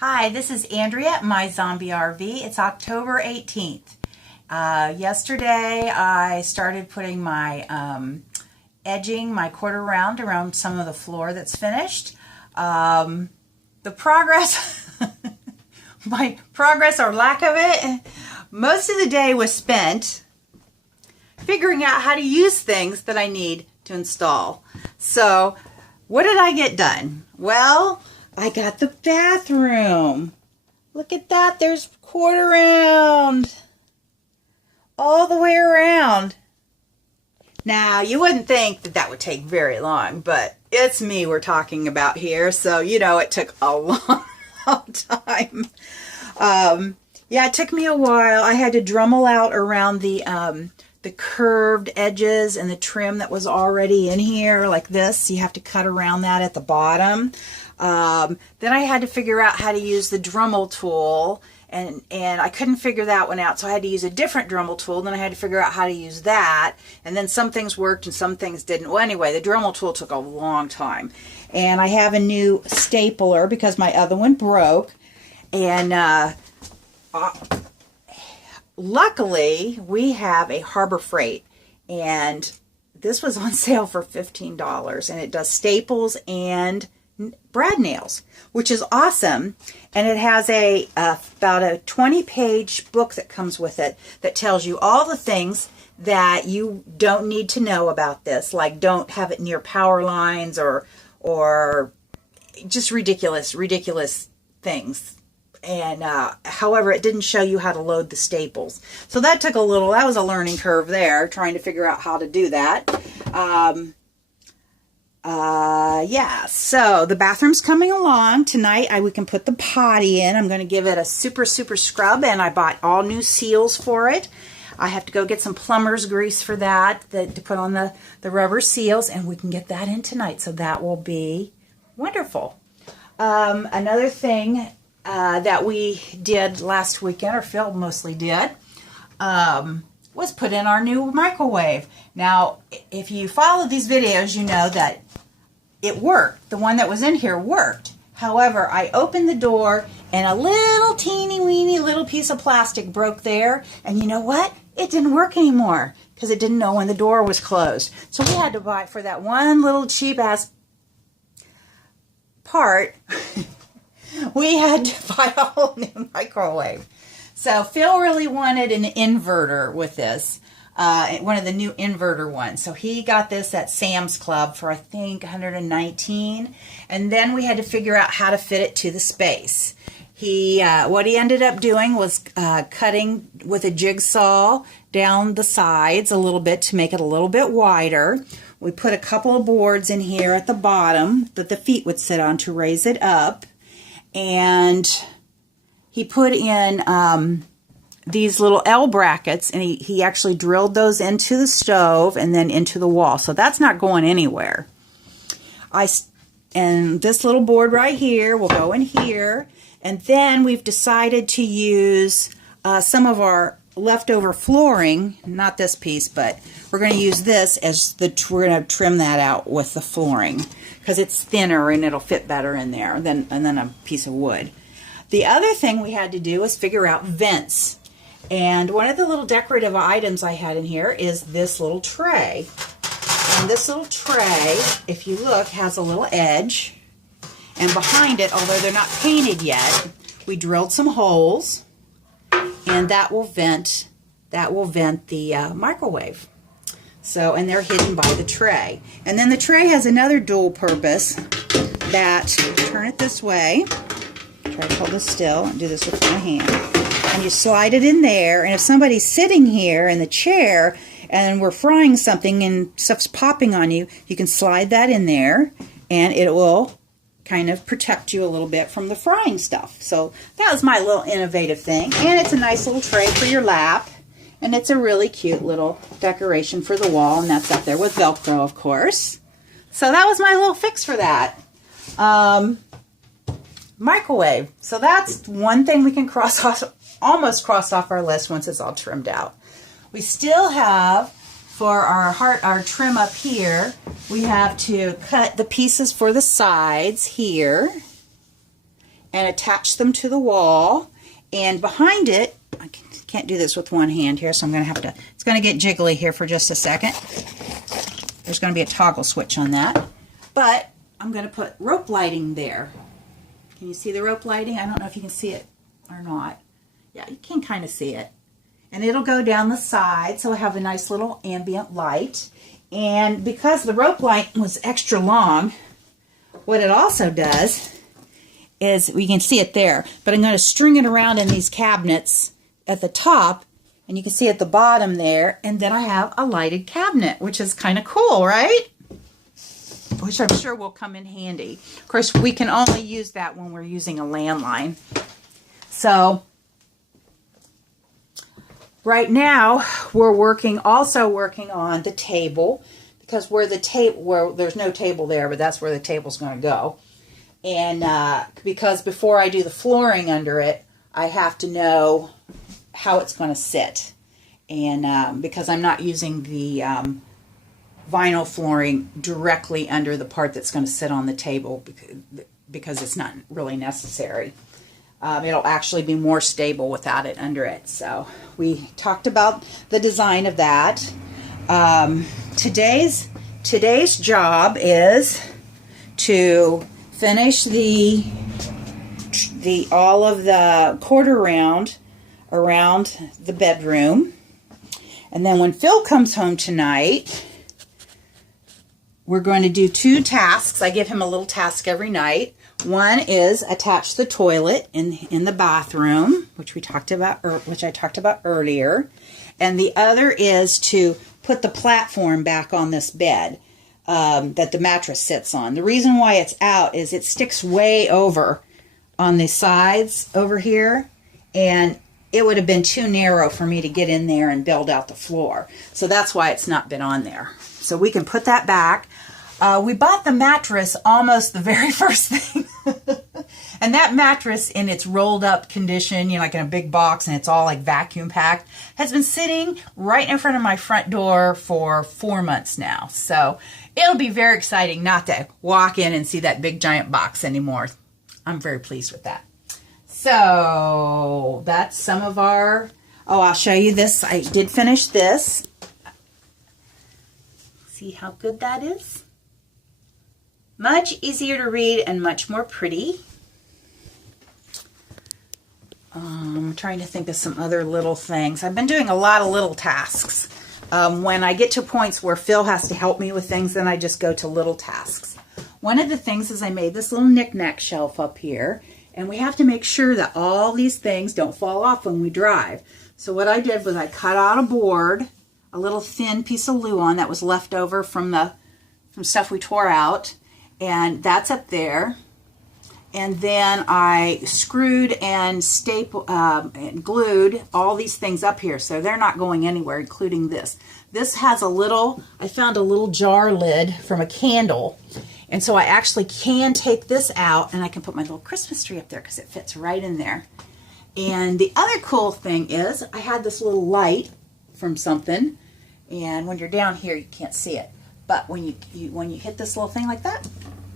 Hi, this is Andrea at My Zombie RV. It's October 18th. Yesterday I started putting my edging, my quarter round around some of the floor that's finished. The progress, my progress or lack of it, most of the day was spent figuring out how to use things that I need to install. So what did I get done? Well, I got the bathroom. Look at that. There's quarter round all the way around. Now, you wouldn't think that that would take very long, but it's me we're talking about here, so you know it took a long time. Yeah, it took me a while. I had to Dremel out around the curved edges and the trim that was already in here like this. You have to cut around that at the bottom. Then I had to figure out how to use the Dremel tool, and I couldn't figure that one out, so I had to use a different Dremel tool. Then I had to figure out how to use that, and then some things worked and some things didn't. Well, anyway, the Dremel tool took a long time, and I have a new stapler because my other one broke, and luckily we have a Harbor Freight, and this was on sale for $15, and it does staples and brad nails, which is awesome. And it has about a 20-page book that comes with it that tells you all the things that you don't need to know about this, like don't have it near power lines or just ridiculous things. And however, it didn't show you how to load the staples, so that was a learning curve there, trying to figure out how to do that. Yeah, so the bathroom's coming along. Tonight we can put the potty in. I'm going to give it a super scrub, and I bought all new seals for it. I have to go get some plumber's grease for that to put on the rubber seals, and we can get that in tonight, so that will be wonderful. Another thing that we did last weekend, or Phil mostly did, was put in our new microwave. Now, if you follow these videos, you know that it worked. The one that was in here worked. However, I opened the door and a little teeny weeny little piece of plastic broke there, and you know what? It didn't work anymore because it didn't know when the door was closed. So we had to buy, for that one little cheap ass part, we had to buy a whole new microwave. So Phil really wanted an inverter with this, one of the new inverter ones. So he got this at Sam's Club for I think $119, and then we had to figure out how to fit it to the space. What he ended up doing was cutting with a jigsaw down the sides a little bit to make it a little bit wider. We put a couple of boards in here at the bottom that the feet would sit on to raise it up, and he put in these little L brackets, and he actually drilled those into the stove and then into the wall. So that's not going anywhere. And this little board right here will go in here. And then we've decided to use some of our leftover flooring, not this piece, but we're going to use this as we're going to trim that out with the flooring because it's thinner and it'll fit better in there and then a piece of wood. The other thing we had to do was figure out vents. And one of the little decorative items I had in here is this little tray. And this little tray, if you look, has a little edge. And behind it, although they're not painted yet, we drilled some holes. And that will vent the microwave. So, and they're hidden by the tray. And then the tray has another dual purpose that, turn it this way. Try to hold this still and do this with my hand. And you slide it in there, and if somebody's sitting here in the chair and we're frying something and stuff's popping on you, you can slide that in there and it will kind of protect you a little bit from the frying stuff. So that was my little innovative thing. And it's a nice little tray for your lap, and it's a really cute little decoration for the wall, and that's up there with Velcro, of course. So that was my little fix for that. Microwave. So that's one thing we can almost cross off our list once it's all trimmed out. We still have, for our trim up here, we have to cut the pieces for the sides here and attach them to the wall. And behind it, I can't do this with one hand here, so I'm going to have to, it's going to get jiggly here for just a second. There's going to be a toggle switch on that. But I'm going to put rope lighting there. Can you see the rope lighting? I don't know if you can see it or not. Yeah, you can kind of see it. And it'll go down the side, so I have a nice little ambient light. And because the rope light was extra long, what it also does is, we can see it there, but I'm going to string it around in these cabinets at the top, and you can see at the bottom there, and then I have a lighted cabinet, which is kind of cool, right? Which I'm sure will come in handy. Of course, we can only use that when we're using a landline. So right now, we're also working on the table, because where there's no table there, but that's where the table's going to go. And because before I do the flooring under it, I have to know how it's going to sit. And because I'm not using the vinyl flooring directly under the part that's going to sit on the table, because it's not really necessary. It'll actually be more stable without it under it. So we talked about the design of that. Today's job is to finish all of the quarter round around the bedroom. And then when Phil comes home tonight, we're going to do 2 tasks. I give him a little task every night. One is attach the toilet in the bathroom, which I talked about earlier. And the other is to put the platform back on this bed that the mattress sits on. The reason why it's out is it sticks way over on the sides over here, and it would have been too narrow for me to get in there and build out the floor. So that's why it's not been on there. So we can put that back. We bought the mattress almost the very first thing. And that mattress, in its rolled up condition, like in a big box, and it's all like vacuum packed, has been sitting right in front of my front door for 4 months now. So it'll be very exciting not to walk in and see that big giant box anymore. I'm very pleased with that. So that's some of our, I'll show you this. I did finish this. See how good that is? Much easier to read and much more pretty. I'm trying to think of some other little things. I've been doing a lot of little tasks. When I get to points where Phil has to help me with things, then I just go to little tasks. One of the things is I made this little knick-knack shelf up here, and we have to make sure that all these things don't fall off when we drive. So what I did was I cut out a board, a little thin piece of Luan that was left over from stuff we tore out, and that's up there. And then I screwed and and glued all these things up here, so they're not going anywhere, including this. This has I found a little jar lid from a candle, and so I actually can take this out, and I can put my little Christmas tree up there because it fits right in there. And the other cool thing is I had this little light from something, and when you're down here, you can't see it. But when you hit this little thing like that,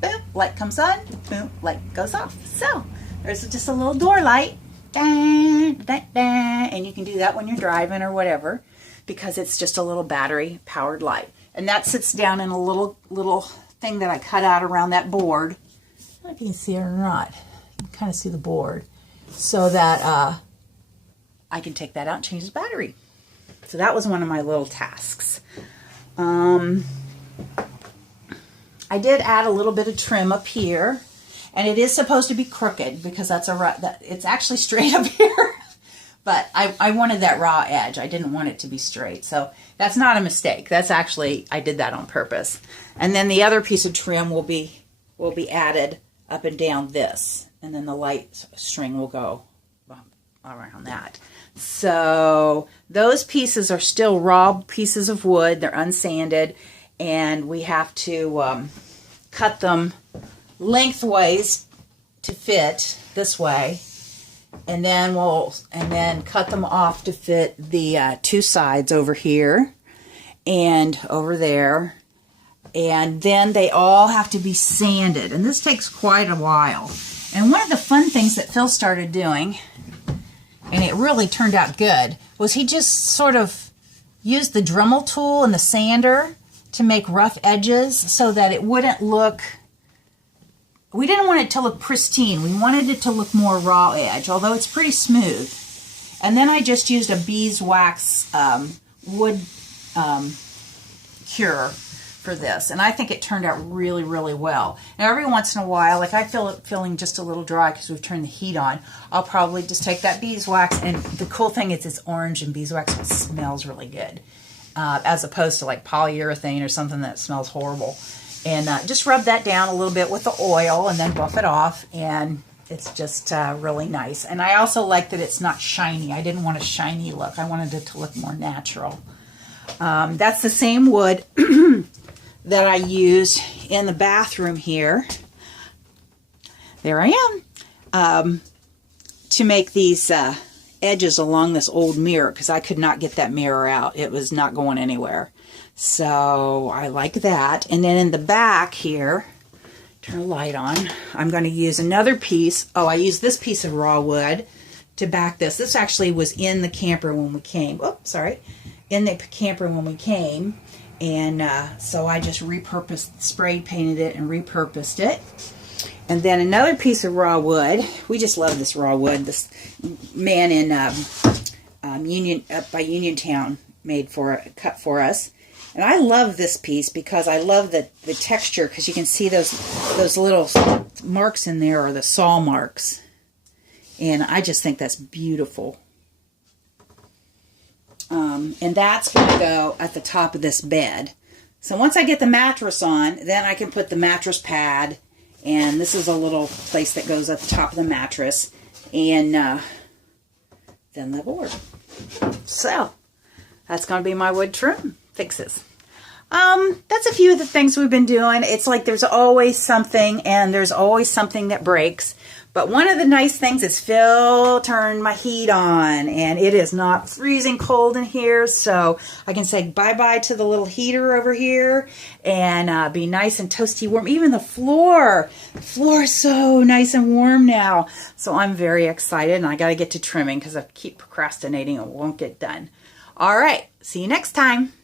boom, light comes on, boom, light goes off. So there's just a little door light, dang, dang, dang, and you can do that when you're driving or whatever, because it's just a little battery powered light. And that sits down in a little thing that I cut out around that board. I don't know if you can see it or not. You can kind of see the board, so that I can take that out and change the battery. So that was one of my little tasks. I did add a little bit of trim up here, and it is supposed to be crooked because it's actually straight up here. But I wanted that raw edge. I didn't want it to be straight. So that's not a mistake. That's actually, I did that on purpose. And then the other piece of trim will be added up and down this. And then the light string will go around that. So those pieces are still raw pieces of wood. They're unsanded. And we have to cut them lengthways to fit this way, and then cut them off to fit the 2 sides over here and over there, and then they all have to be sanded, and this takes quite a while. And one of the fun things that Phil started doing, and it really turned out good, was he just sort of used the Dremel tool and the sander to make rough edges so that it wouldn't look, we didn't want it to look pristine. We wanted it to look more raw edge, although it's pretty smooth. And then I just used a beeswax wood cure for this, and I think it turned out really, really well. Now every once in a while, like I feel it feeling just a little dry because we've turned the heat on, I'll probably just take that beeswax, and the cool thing is it's orange, and beeswax smells really good, as opposed to like polyurethane or something that smells horrible. And just rub that down a little bit with the oil and then buff it off, and it's just really nice. And I also like that it's not shiny. I didn't want a shiny look. I wanted it to look more natural. That's the same wood that I used in the bathroom here. There I am. To make these edges along this old mirror, because I could not get that mirror out. It was not going anywhere. So I like that. And then in the back here, turn the light on, I'm going to use another piece. Oh, I used this piece of raw wood to back this. This actually was in the camper when we came. Oh, sorry. In the camper when we came. And so I just repurposed, spray painted it and repurposed it. And then another piece of raw wood. We just love this raw wood. This man in up by Uniontown cut for us. And I love this piece because I love the texture, because you can see those little marks in there are the saw marks. And I just think that's beautiful. And that's going to go at the top of this bed. So once I get the mattress on, then I can put the mattress pad, and this is a little place that goes at the top of the mattress, and then the board. So that's going to be my wood trim fixes. That's a few of the things we've been doing. It's like there's always something, and there's always something that breaks. But one of the nice things is Phil turned my heat on, and it is not freezing cold in here, so I can say bye-bye to the little heater over here and be nice and toasty warm. Even the floor is so nice and warm now. So I'm very excited, and I got to get to trimming because I keep procrastinating and won't get done. All right, see you next time.